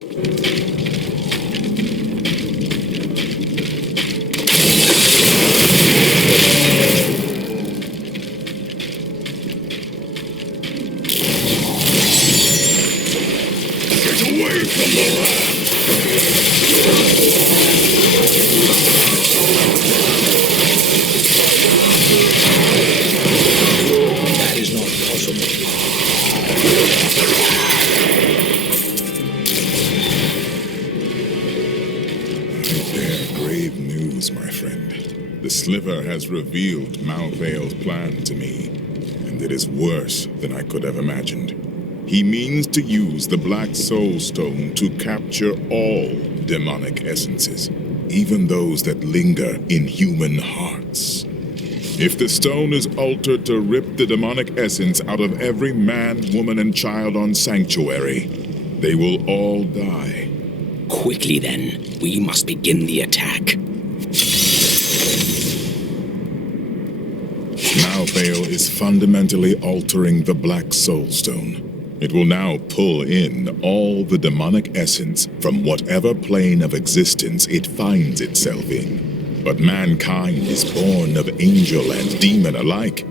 Away from the rat! That is not possible. I bear grave news, my friend. The Sliver has revealed Malvale's plan to me, and it is worse than I could have imagined. He means to use the Black Soul Stone to capture all demonic essences, even those that linger in human hearts. If the stone is altered to rip the demonic essence out of every man, woman, and child on Sanctuary, they will all die. Quickly then, we must begin the attack. Malvale is fundamentally altering the Black Soul Stone. It will now pull in all the demonic essence from whatever plane of existence it finds itself in. But mankind is born of angel and demon alike.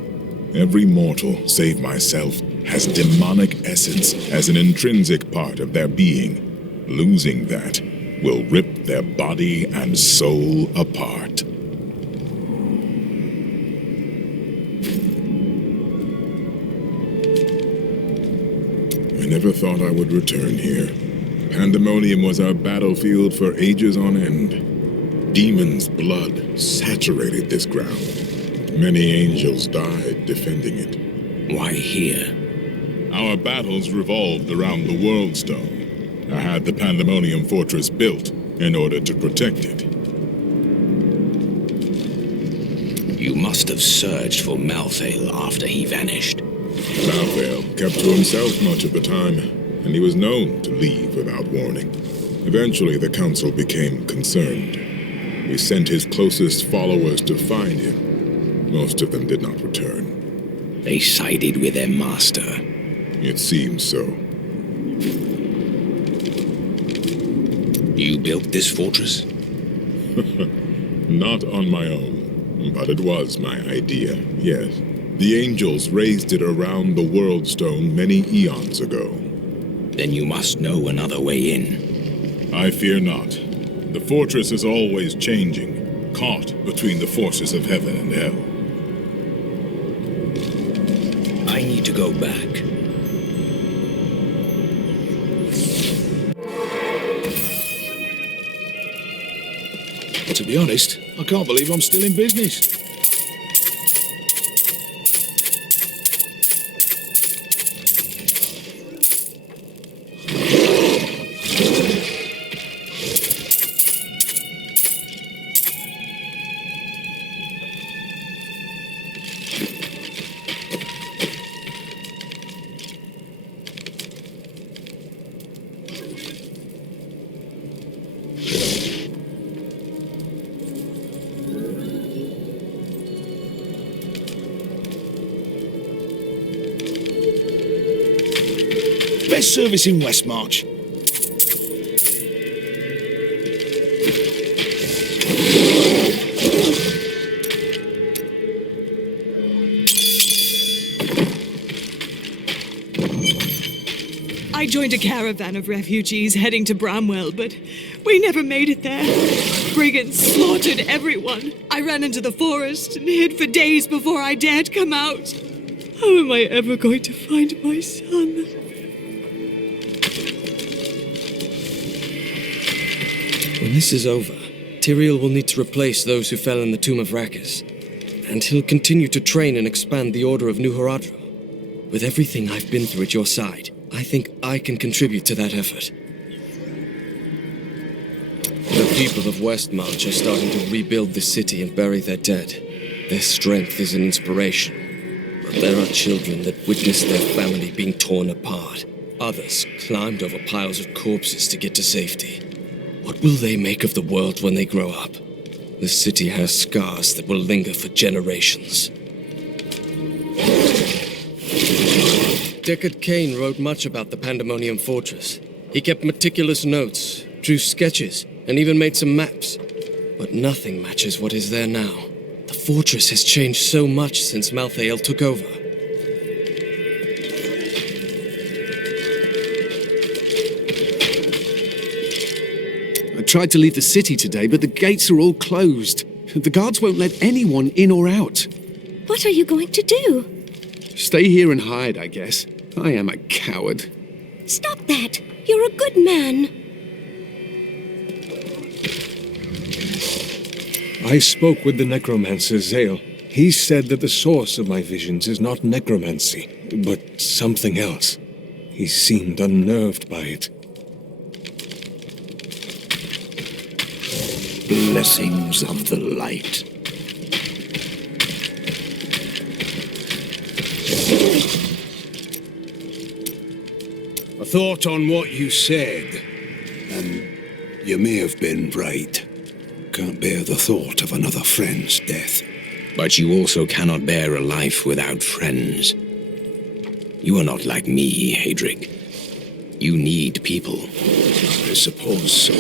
Every mortal, save myself, has demonic essence as an intrinsic part of their being. Losing that will rip their body and soul apart. I never thought I would return here. Pandemonium was our battlefield for ages on end. Demons' blood saturated this ground. Many angels died defending it. Why here? Our battles revolved around the World Stone. I had the Pandemonium Fortress built in order to protect it. You must have searched for Malvale after he vanished. Malvale kept to himself much of the time, and he was known to leave without warning. Eventually, the Council became concerned. We sent his closest followers to find him. Most of them did not return. They sided with their master. It seems so. You built this fortress? Not on my own, but it was my idea, yes. The angels raised it around the World Stone many eons ago. Then you must know another way in. I fear not. The fortress is always changing, caught between the forces of heaven and hell. I need to go back. To be honest, I can't believe I'm still in business. Best service in Westmarch. I joined a caravan of refugees heading to Bramwell, but we never made it there. Brigands slaughtered everyone. I ran into the forest and hid for days before I dared come out. How am I ever going to find my son? When this is over, Tyrael will need to replace those who fell in the Tomb of Rakis. And he'll continue to train and expand the Order of New Horadrim. With everything I've been through at your side, I think I can contribute to that effort. The people of Westmarch are starting to rebuild the city and bury their dead. Their strength is an inspiration. But there are children that witnessed their family being torn apart. Others climbed over piles of corpses to get to safety. What will they make of the world when they grow up? The city has scars that will linger for generations. Deckard Cain wrote much about the Pandemonium Fortress. He kept meticulous notes, drew sketches, and even made some maps. But nothing matches what is there now. The fortress has changed so much since Malthael took over. I tried to leave the city today, but the gates are all closed. The guards won't let anyone in or out. What are you going to do? Stay here and hide, I guess. I am a coward. Stop that! You're a good man. I spoke with the necromancer Zale. He said that the source of my visions is not necromancy, but something else. He seemed unnerved by it. Blessings of the light. I thought on what you said, and you may have been right. Can't bear the thought of another friend's death. But you also cannot bear a life without friends. You are not like me, Hadric. You need people. I suppose so.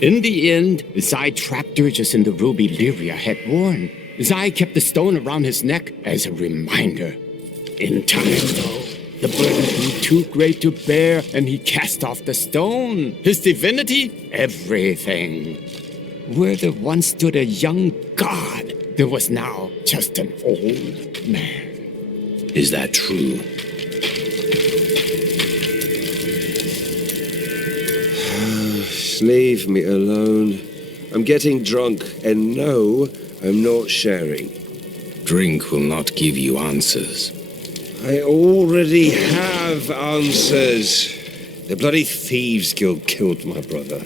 In the end, Zai trapped her just in the ruby Lyria had worn. Zai kept the stone around his neck as a reminder. In time, though, the burden grew too great to bear, and he cast off the stone. His divinity? Everything. Where there once stood a young god, there was now just an old man. Is that true? Leave me alone. I'm getting drunk, and no, I'm not sharing. Drink will not give you answers. I already have answers. The bloody thieves guild killed my brother.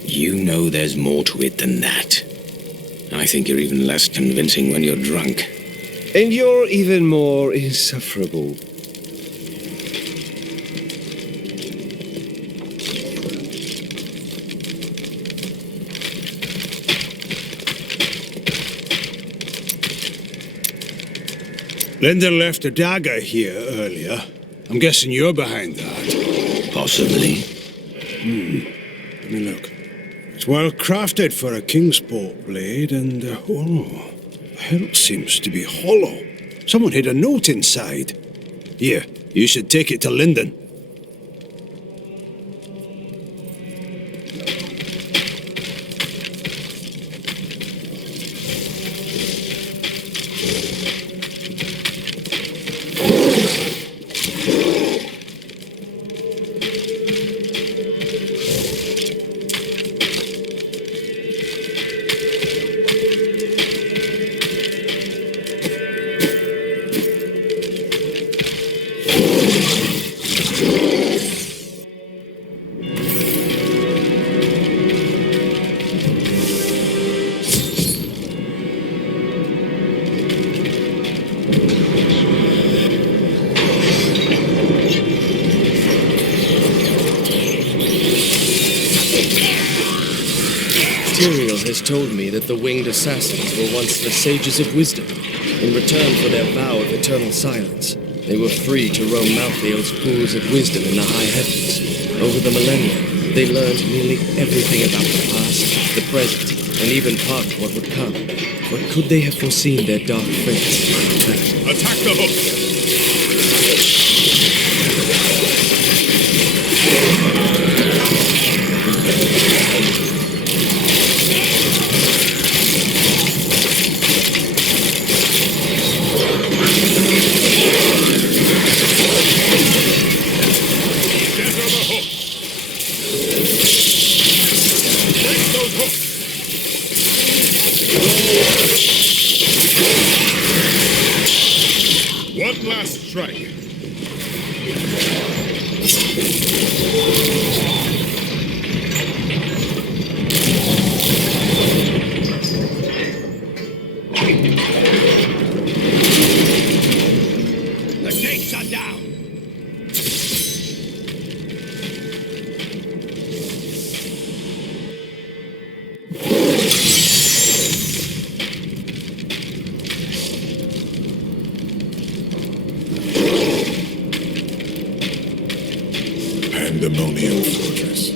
You know there's more to it than that. I think you're even less convincing when you're drunk. And you're even more insufferable. Linda left a dagger here earlier. I'm guessing you're behind that. Possibly. Let me look. It's well crafted for a Kingsport blade, and the hilt seems to be hollow. Someone hid a note inside. Here, you should take it to Lyndon. Has told me that the winged assassins were once the sages of wisdom. In return for their vow of eternal silence, they were free to roam Malthael's pools of wisdom in the high heavens. Over the millennia, they learned nearly everything about the past, the present, and even part of what would come. But could they have foreseen their dark fates? Attack the hook! One last strike. The gates are down. demonial fortress.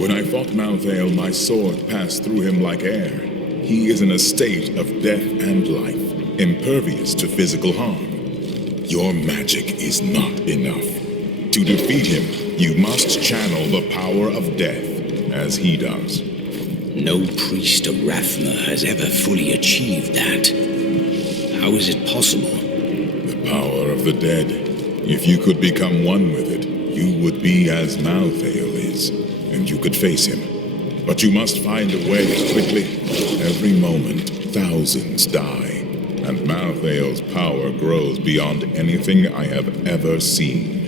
When I fought Malthael, my sword passed through him like air. He is in a state of death and life, impervious to physical harm. Your magic is not enough. To defeat him, you must channel the power of death, as he does. No priest of Rathma has ever fully achieved that. How is it possible? The power of the dead. If you could become one with it, you would be as Malthael is, and you could face him. But you must find a way quickly. Every moment, thousands die, and Malthael's power grows beyond anything I have ever seen.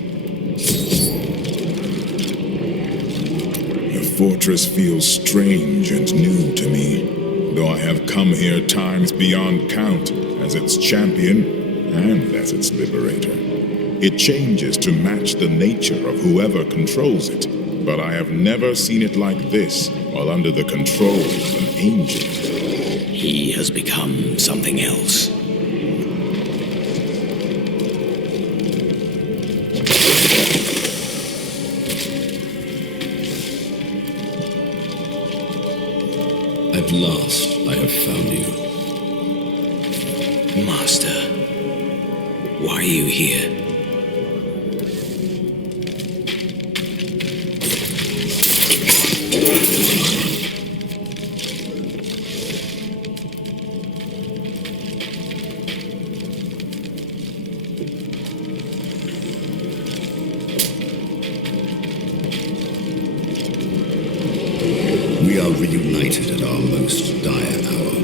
The fortress feels strange and new to me, though I have come here times beyond count as its champion and as its liberator. It changes to match the nature of whoever controls it, but I have never seen it like this while under the control of an angel. He has become something else. At last, I have found you. Master, why are you here? We are reunited at our most dire hour.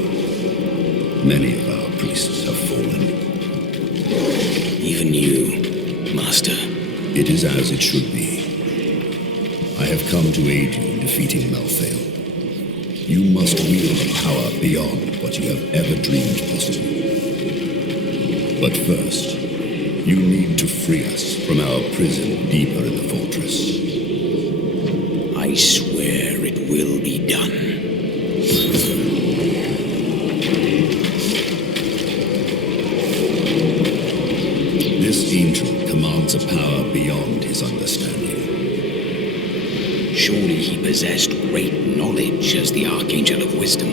Many of our priests have fallen. Even you, Master. It is as it should be. I have come to aid you in defeating Malthael. You must wield a power beyond what you have ever dreamed possible. But first, you need to free us from our prison deeper in the fortress. I swear it will be done. This angel commands a power beyond his understanding. Surely he possessed great knowledge as the Archangel of Wisdom.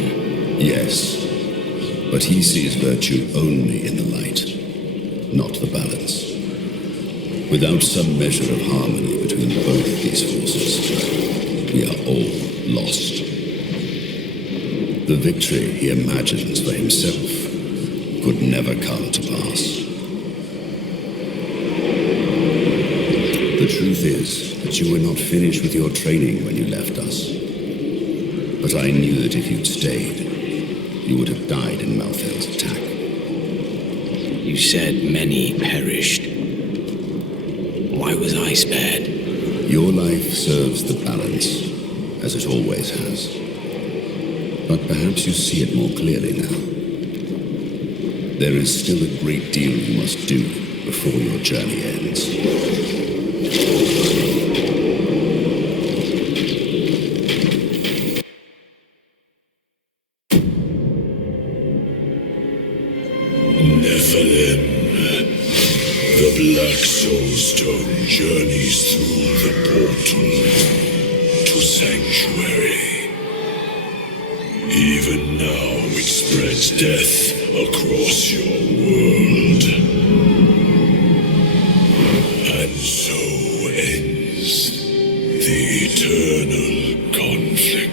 Yes, but he sees virtue only in the light, not the balance. Without some measure of harmony between both these forces, we are all lost. The victory he imagines for himself could never come to pass. The truth is that you were not finished with your training when you left us. But I knew that if you'd stayed, you would have died in Malthael's attack. You said many perished. Why was I spared? Your life serves the balance, as it always has. But perhaps you see it more clearly now. There is still a great deal you must do before your journey ends. Nephilim, the Black Soul Stone journeys through the portal to Sanctuary. Even now it spreads death across your world. And so ends the eternal conflict.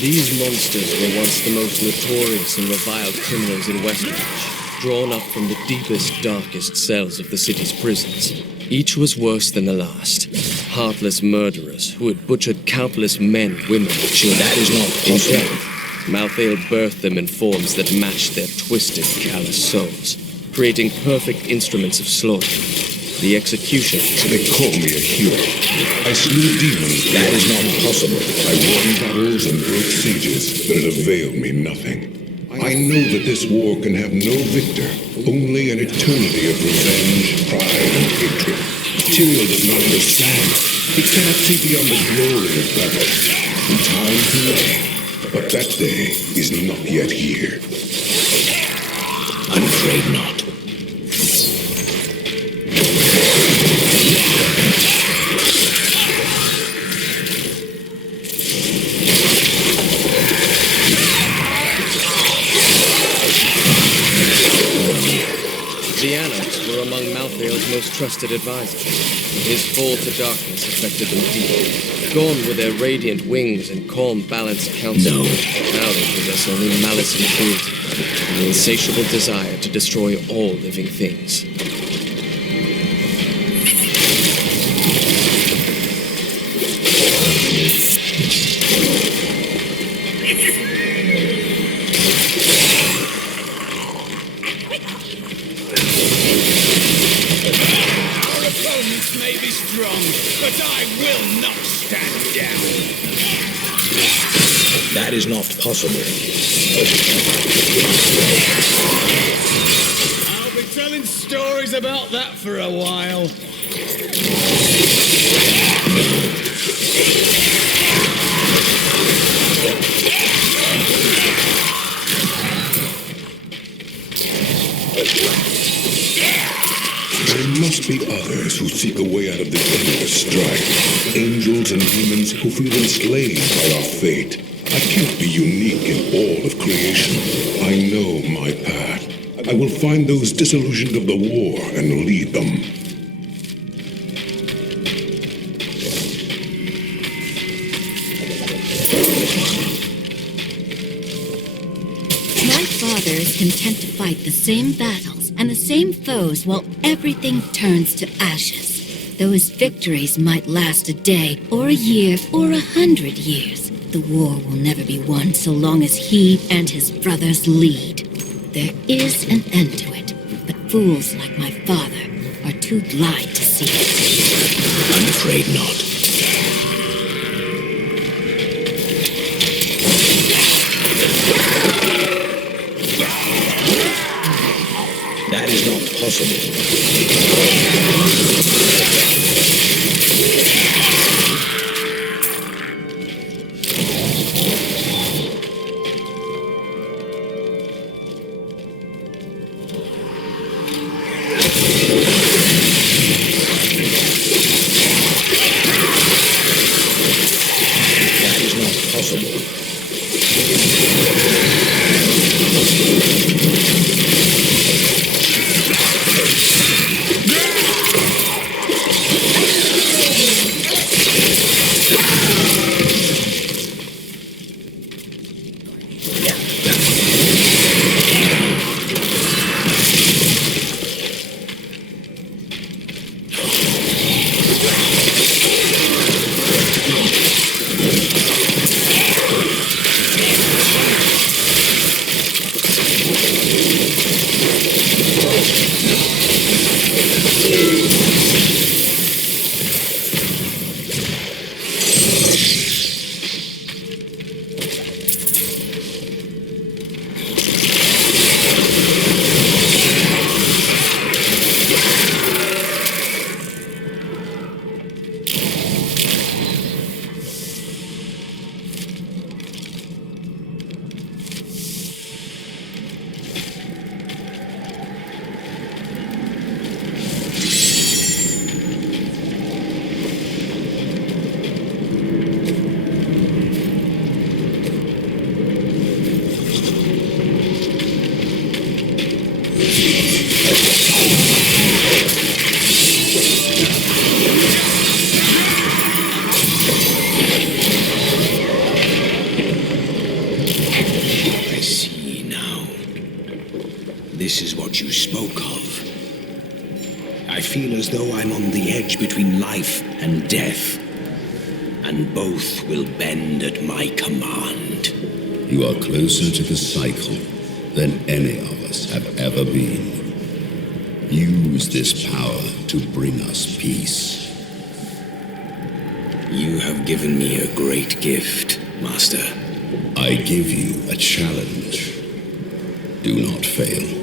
These monsters were once the most notorious and reviled criminals in Westreach, drawn up from the deepest, darkest cells of the city's prisons. Each was worse than the last. Heartless murderers who had butchered countless men, women, and children. That is not possible. Malthael birthed them in forms that matched their twisted, callous souls, creating perfect instruments of slaughter. The execution. They call me a hero. I slew demons. That is not possible. I won battles and broke sieges, but it availed me nothing. I know that this war can have no victor, only an eternity of revenge, pride, and hatred. Tyrael does not understand. He cannot see beyond the glory of battle. In time he will, but that day is not yet here. I'm afraid not. The Anarchs were among Malthael's most trusted advisors. His fall to darkness affected them deeply. Gone were their radiant wings and calm, balanced counsel. No. Now they possess only malice and cruelty, an insatiable desire to destroy all living things. May be strong, but I will not stand down. That is not possible. I'll be telling stories about that for a while. There must be others who seek a way out of this endless strife. Angels and demons who feel enslaved by our fate. I can't be unique in all of creation. I know my path. I will find those disillusioned of the war and lead them. My father is content to fight the same battles and the same foes while everything turns to ashes. Though his victories might last a day, or a year, or 100 years, the war will never be won so long as he and his brothers lead. There is an end to it, but fools like my father are too blind to see it. I'm afraid not. That is not possible. That is not possible. This is what you spoke of. I feel as though I'm on the edge between life and death, and both will bend at my command. You are closer to the cycle than any of us have ever been. Use this power to bring us peace. You have given me a great gift, Master. I give you a challenge. Do not fail.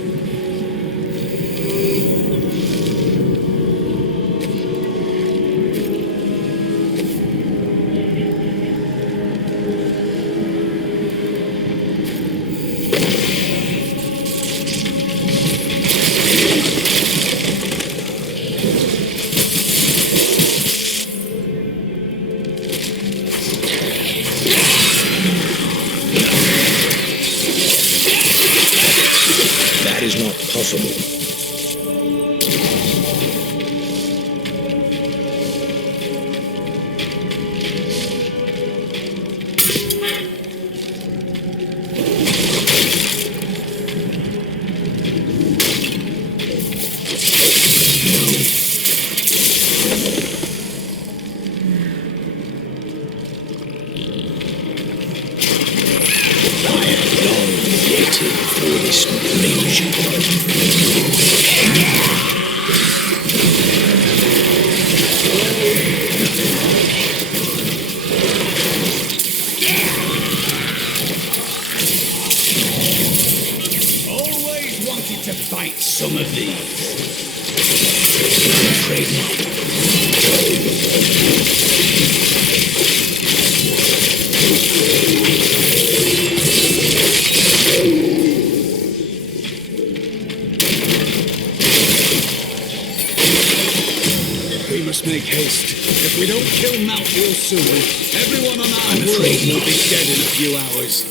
That is not possible. Always wanted to fight some of these. I'm afraid not. We must make haste. If we don't kill Malthael soon, everyone on our world will be dead in a few hours.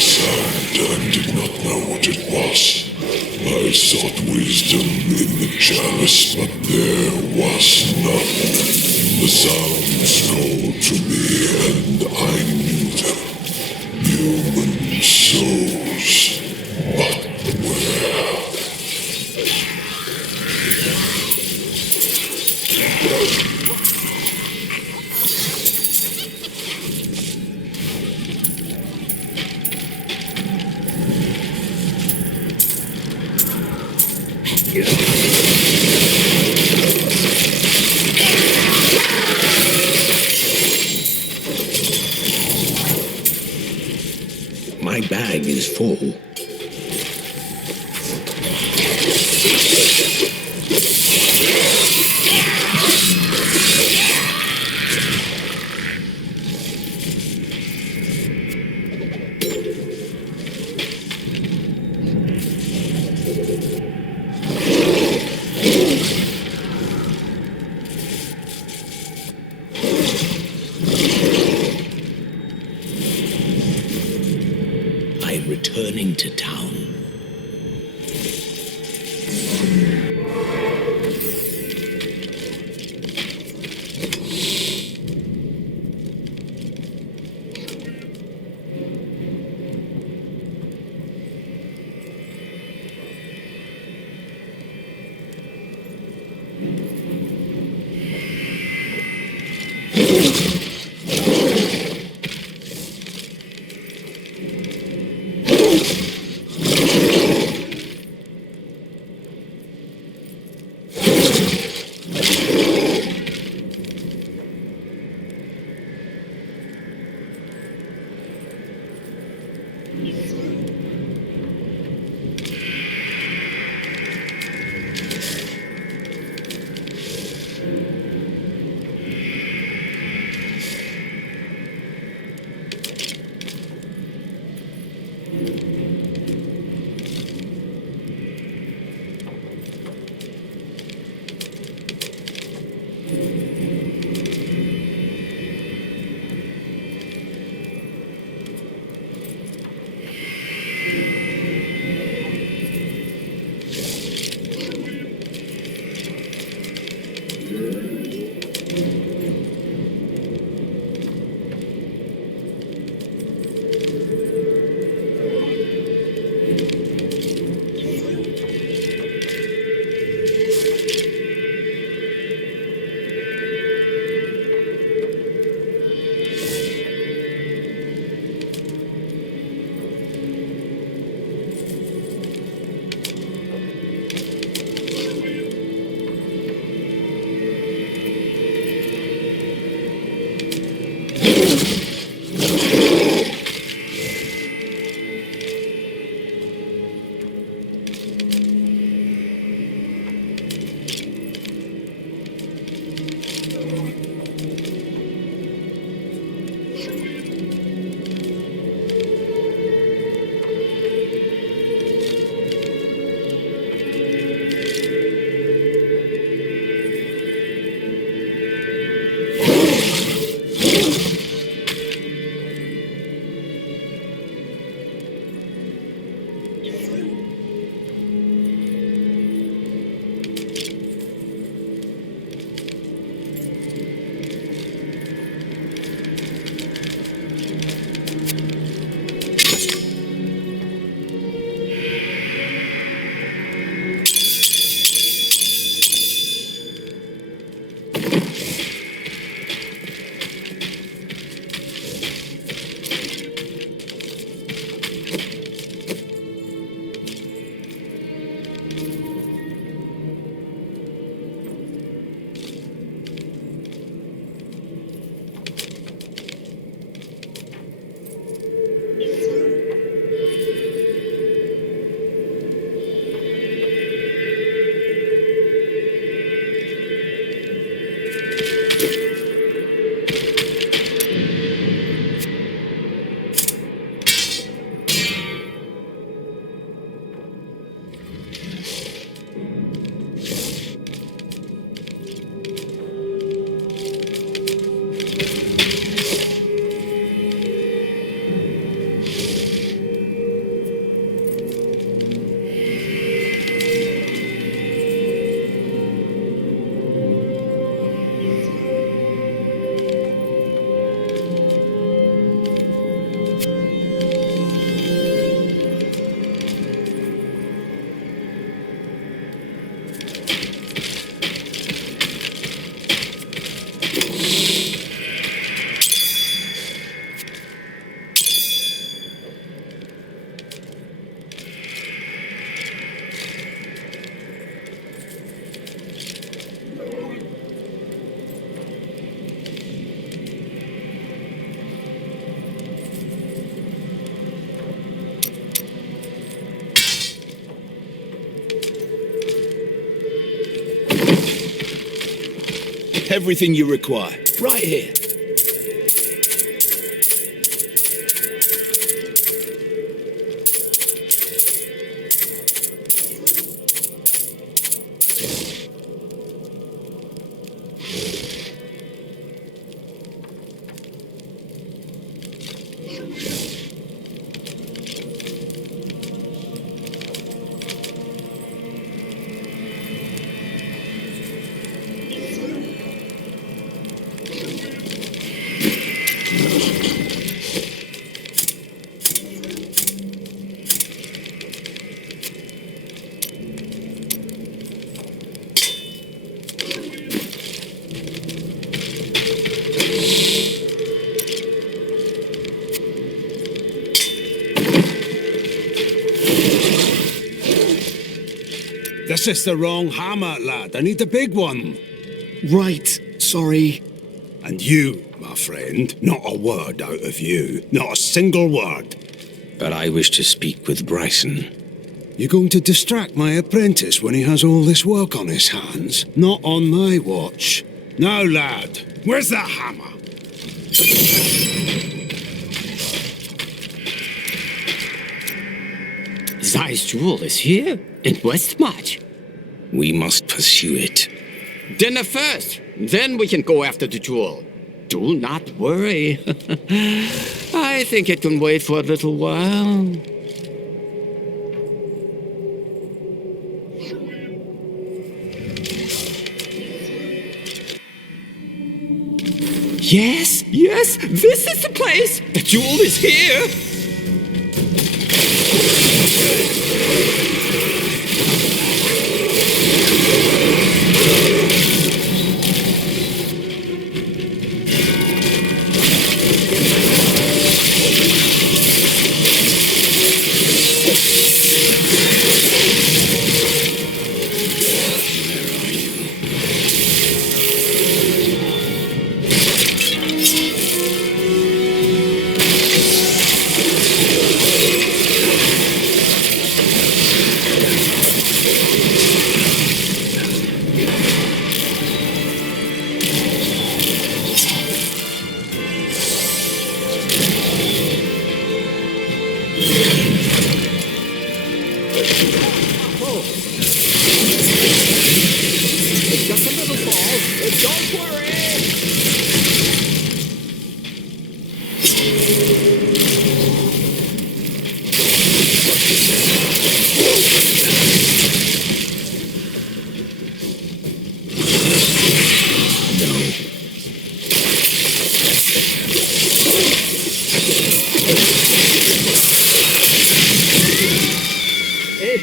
sound and did not know what it was. I sought wisdom in the chalice, but there was none. The sounds called to me, and I knew them. Human souls, but where? My bag is full. I am returning to town. keep everything you require. Right here. This is the wrong hammer, lad. I need the big one. Right, sorry. And you, my friend, not a word out of you. Not a single word. But I wish to speak with Bryson. You're going to distract my apprentice when he has all this work on his hands? Not on my watch. Now, lad, where's that hammer? Zei's jewel is here, in Westmarch. We must pursue it. Dinner first, then we can go after the jewel. Do not worry. I think it can wait for a little while. Yes, yes, this is the place. The jewel is here.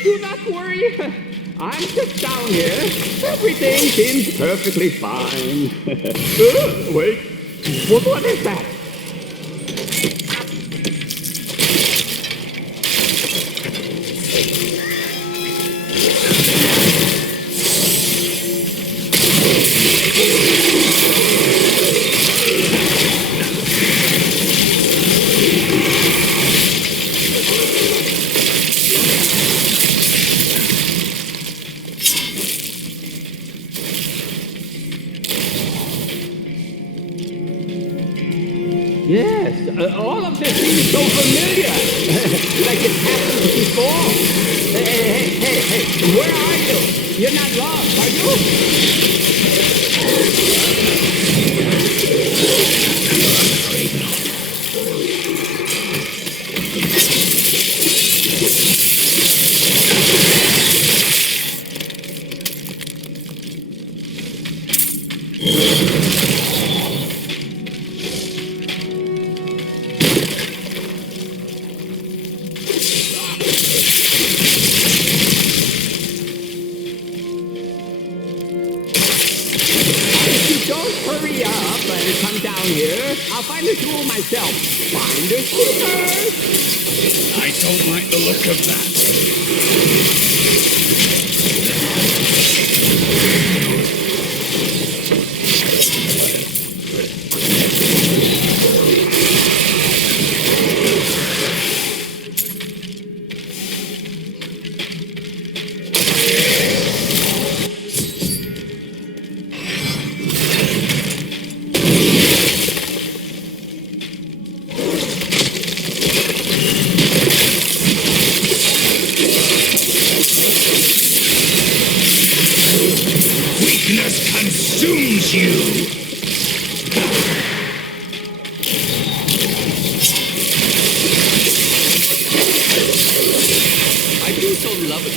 Do not worry. I'm just down here. Everything seems perfectly fine. Wait. What is that? Yes, all of this seems so familiar. Like it's happened before. Hey, where are you? You're not lost, are you? Hurry up and come down here. I'll find the jewel myself. Find the shooter. I don't like the look of that.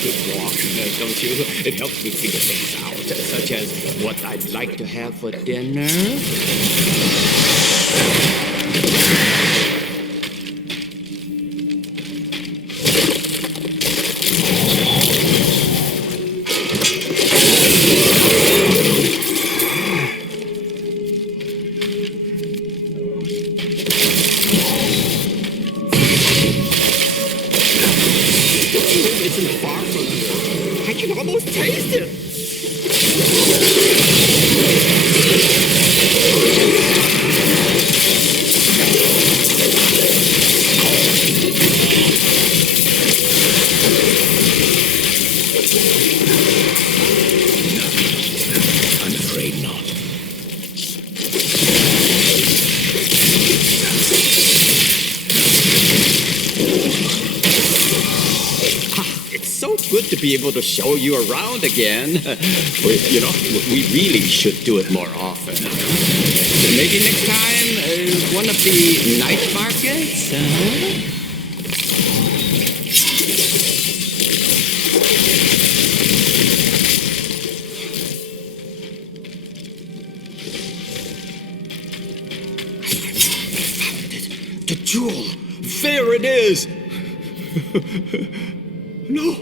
good walk, don't you? It helps me figure things out, such as what I'd like to have for dinner. Isn't far from here. I can almost taste it. I'm afraid not. It's so good to be able to show you around again. You know, we really should do it more often. Maybe next time, one of the night markets? The jewel! There it is! No!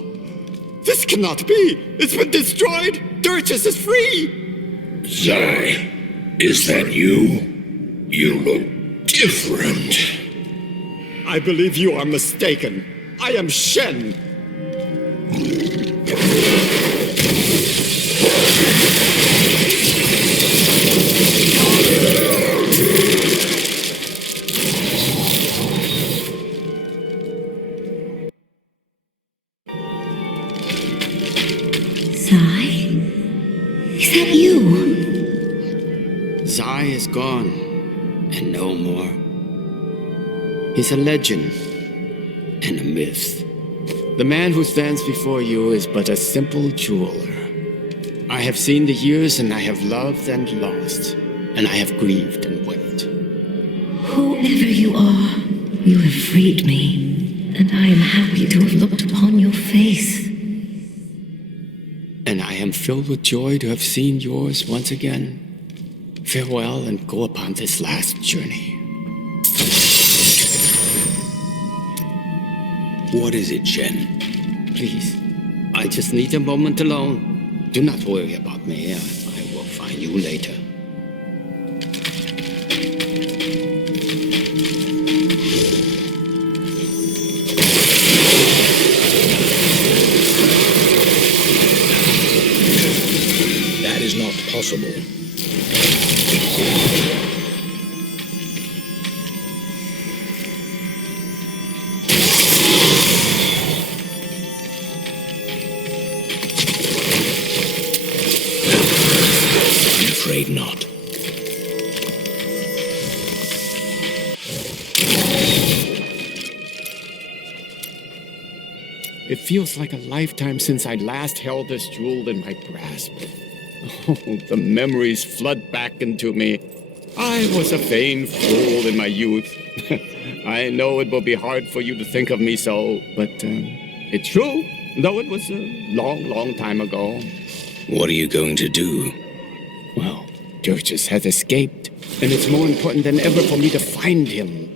This cannot be! It's been destroyed! Durchus is free! Zai, is that you? You look different. I believe you are mistaken. I am Shen. Zai? Is that you? Zai is gone, and no more. He's a legend and a myth. The man who stands before you is but a simple jeweler. I have seen the years, and I have loved and lost, and I have grieved and wept. Whoever you are, you have freed me, and I am happy to have looked upon your face. And I am filled with joy to have seen yours once again. Farewell, and go upon this last journey. What is it, Shen? Please, I just need a moment alone. Do not worry about me. I will find you later. That is not possible. I'm afraid not. It feels like a lifetime since I last held this jewel in my grasp. Oh, the memories flood back into me. I was a vain fool in my youth. I know it will be hard for you to think of me so, but it's true, though it was a long, long time ago. What are you going to do? Well, Durchus has escaped, and it's more important than ever for me to find him.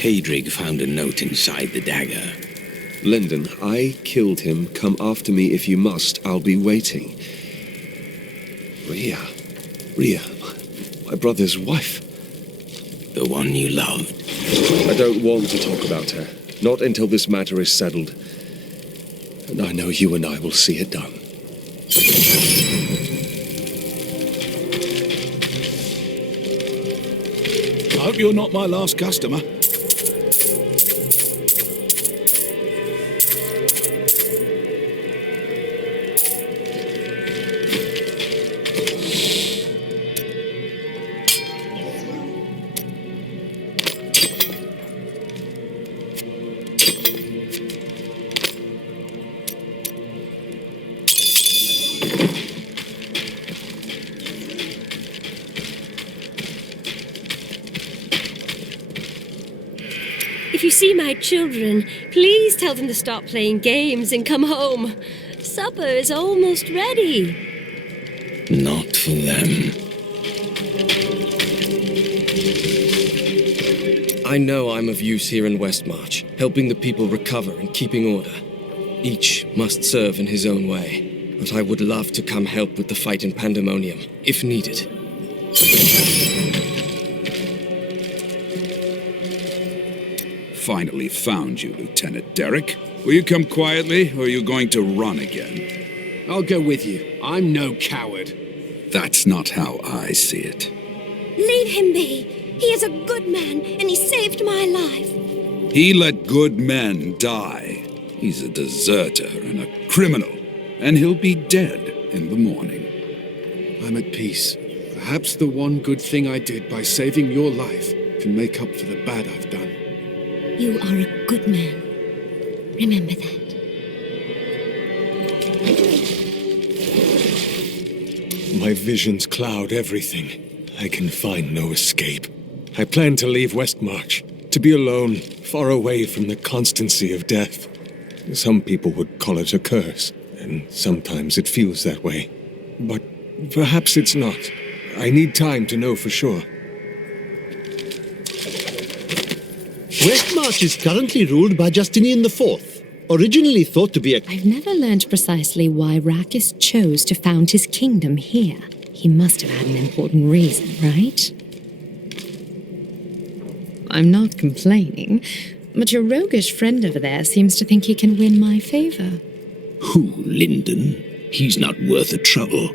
Hadrig found a note inside the dagger. Lyndon, I killed him. Come after me if you must. I'll be waiting. Rhea, my brother's wife. The one you loved. I don't want to talk about her. Not until this matter is settled. And I know you and I will see it done. I hope you're not my last customer. If you see my children, please tell them to stop playing games and come home. Supper is almost ready. Not for them. I know I'm of use here in Westmarch, helping the people recover and keeping order. Each must serve in his own way, but I would love to come help with the fight in Pandemonium, if needed. Finally found you, Lieutenant Derrick. Will you come quietly, or are you going to run again? I'll go with you. I'm no coward. That's not how I see it. Leave him be. He is a good man, and he saved my life. He let good men die. He's a deserter and a criminal, and he'll be dead in the morning. I'm at peace. Perhaps the one good thing I did by saving your life can make up for the bad I've done. You are a good man. Remember that. My visions cloud everything. I can find no escape. I plan to leave Westmarch, to be alone, far away from the constancy of death. Some people would call it a curse, and sometimes it feels that way. But perhaps it's not. I need time to know for sure. Westmarch is currently ruled by Justinian IV, originally thought to be a... I've never learned precisely why Rakis chose to found his kingdom here. He must have had an important reason, right? I'm not complaining, but your roguish friend over there seems to think he can win my favor. Who, Lyndon? He's not worth the trouble.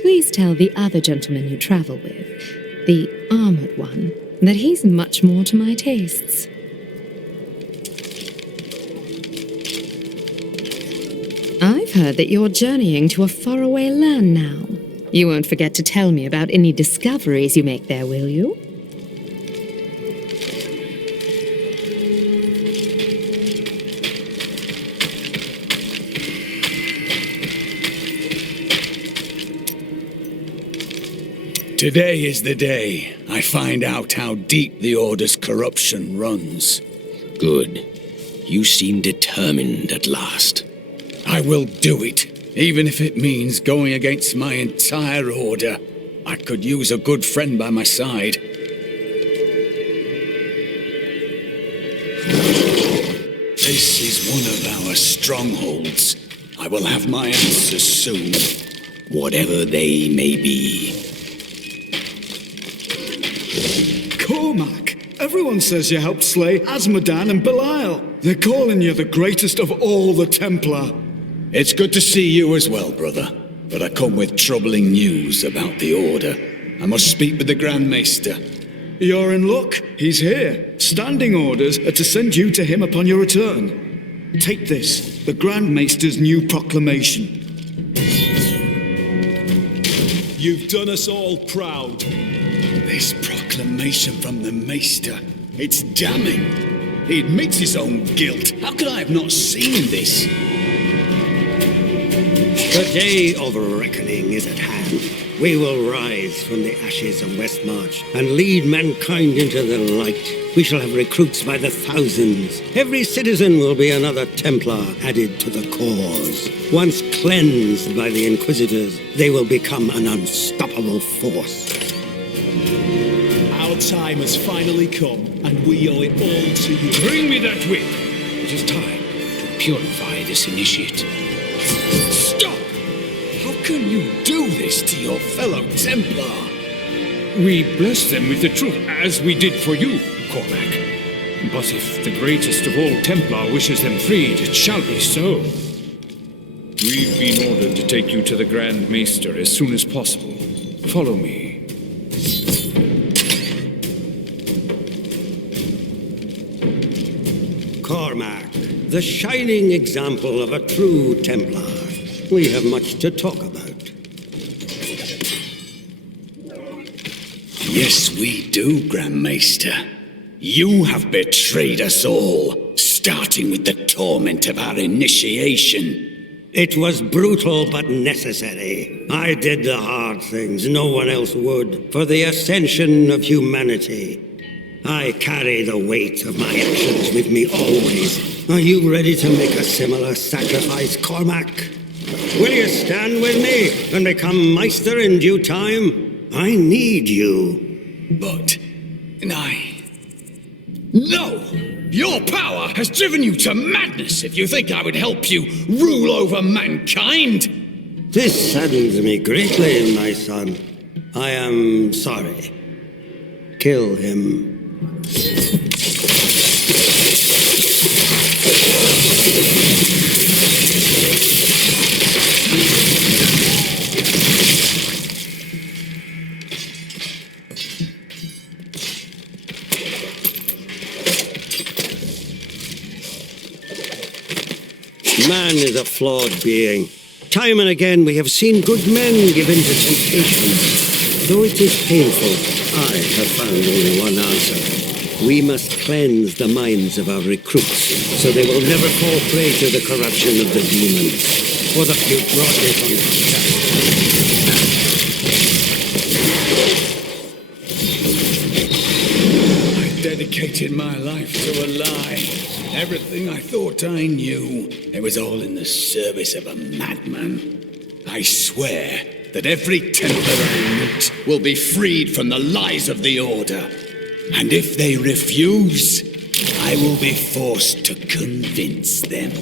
Please tell the other gentleman you travel with, the armored one, that he's much more to my tastes. I've heard that you're journeying to a faraway land now. You won't forget to tell me about any discoveries you make there, will you? Today is the day I find out how deep the Order's corruption runs. Good. You seem determined at last. I will do it, even if it means going against my entire Order. I could use a good friend by my side. This is one of our strongholds. I will have my answers soon. Whatever they may be. Cormac! Everyone says you helped slay Asmodan and Belial. They're calling you the greatest of all the Templar. It's good to see you as well, brother. But I come with troubling news about the Order. I must speak with the Grand Maester. You're in luck. He's here. Standing orders are to send you to him upon your return. Take this, the Grand Maester's new proclamation. You've done us all proud. This proclamation from the Maester, it's damning. He admits his own guilt. How could I have not seen this? The day of reckoning is at hand. We will rise from the ashes of Westmarch and lead mankind into the light. We shall have recruits by the thousands. Every citizen will be another Templar added to the cause. Once cleansed by the Inquisitors, they will become an unstoppable force. Our time has finally come, and we owe it all to you. Bring me that whip. It is time to purify this initiate. Stop! How can you do this to your fellow Templar? We bless them with the truth, as we did for you, Cormac. But if the greatest of all Templar wishes them freed, it shall be so. We've been ordered to take you to the Grand Maester as soon as possible. Follow me. Cormac, the shining example of a true Templar. We have much to talk about. Yes, we do, Grand Maester. You have betrayed us all, starting with the torment of our initiation. It was brutal but necessary. I did the hard things no one else would, for the ascension of humanity. I carry the weight of my actions with me always. Are you ready to make a similar sacrifice, Cormac? Will you stand with me and become Meister in due time? I need you. But... No! Your power has driven you to madness if you think I would help you rule over mankind! This saddens me greatly, my son. I am sorry. Kill him. Man is a flawed being. Time and again we have seen good men give in to temptation. Though it is painful, I have found only one answer. We must cleanse the minds of our recruits, so they will never fall prey to the corruption of the demons, or the few brought it on I dedicated my life to a lie. Everything I thought I knew, it was all in the service of a madman. I swear that every Templar I meet will be freed from the lies of the Order. And if they refuse, I will be forced to convince them.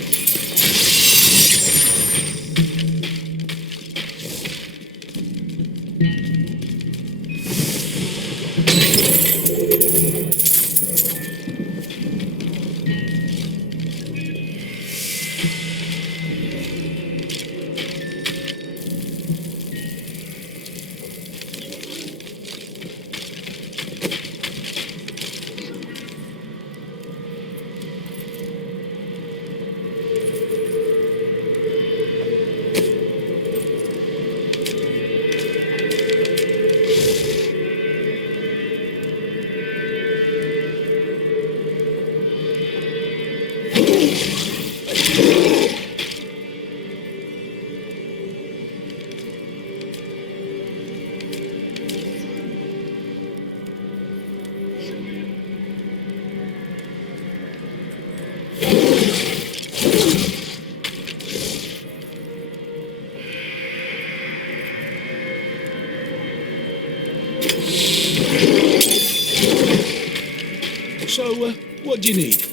So, what do you need?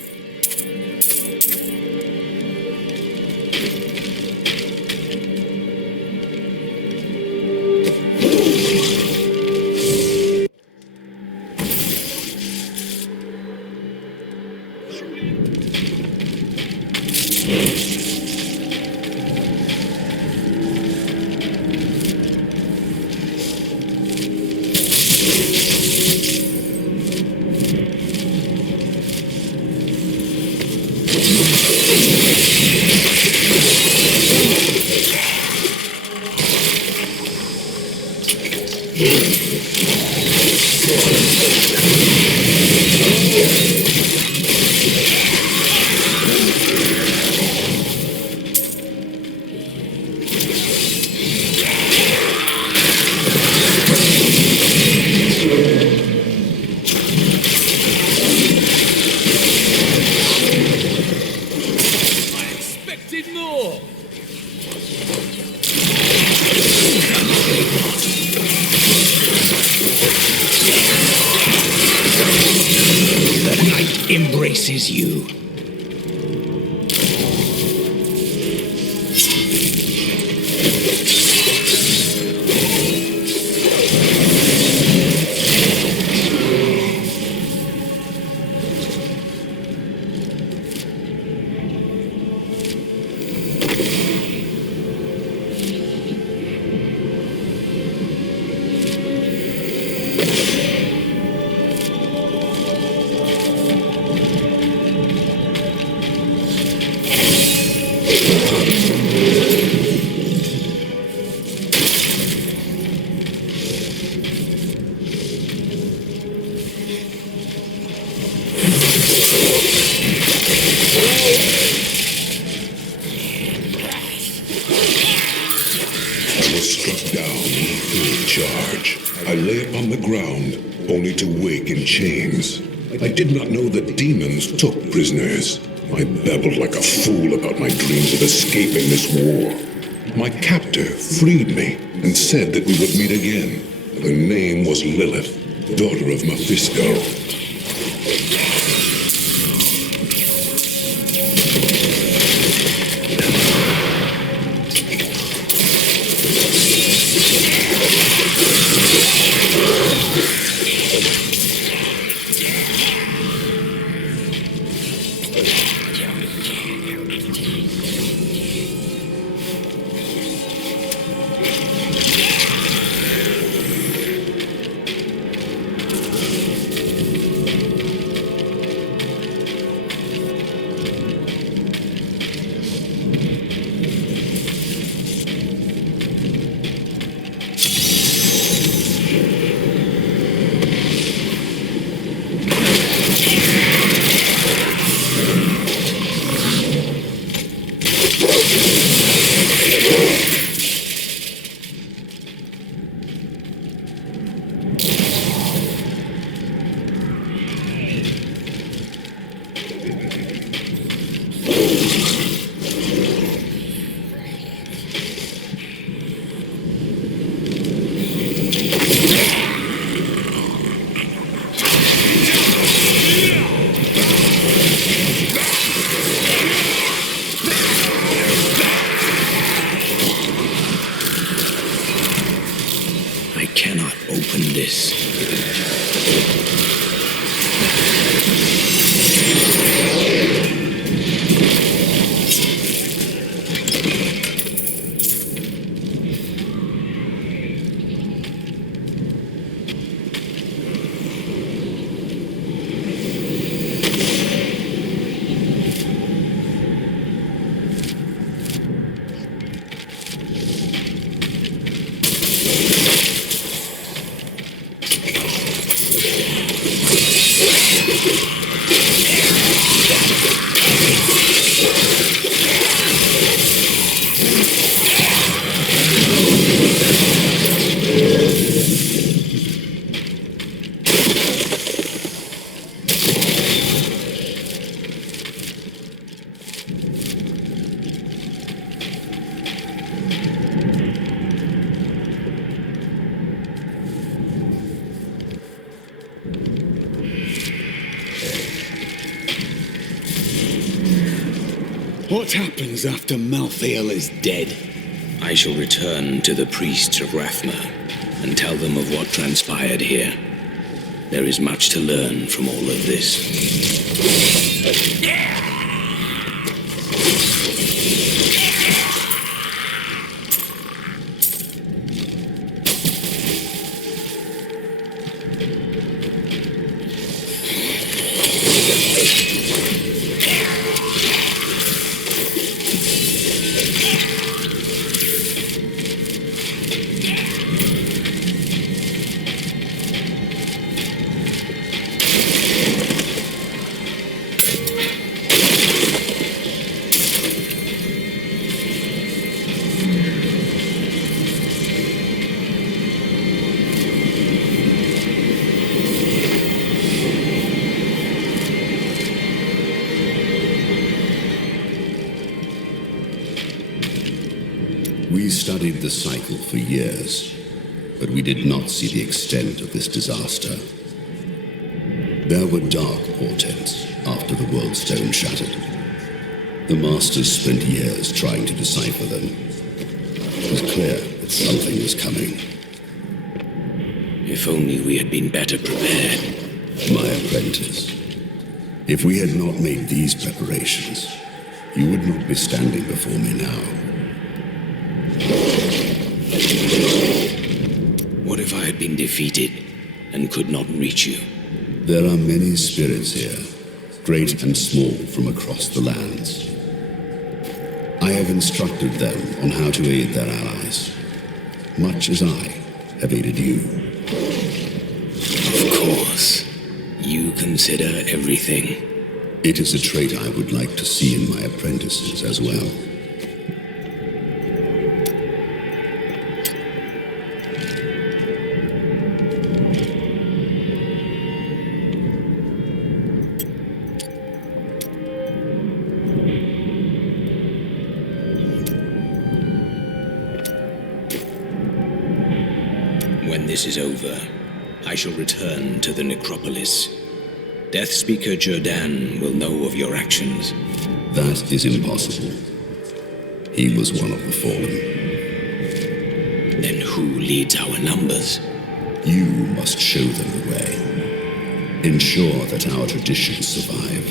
faces you. I did not know that demons took prisoners. I babbled like a fool about my dreams of escaping this war. My captor freed me and said that we would meet again. Her name was Lilith, daughter of Mephisto. What happens after Malthael is dead? I shall return to the priests of Rathma and tell them of what transpired here. There is much to learn from all of this. We studied the cycle for years, but we did not see the extent of this disaster. There were dark portents after the World Stone shattered. The Masters spent years trying to decipher them. It was clear that something was coming. If only we had been better prepared. My apprentice. If we had not made these preparations, you would not be standing before me now. What if I had been defeated and could not reach you? There are many spirits here, great and small from across the lands. I have instructed them on how to aid their allies, much as I have aided you. Of course. You consider everything. It is a trait I would like to see in my apprentices as well. When this is over, I shall return to the necropolis. Death Speaker Jordan will know of your actions. That is impossible. He was one of the fallen. Then who leads our numbers? You must show them the way. Ensure that our traditions survive.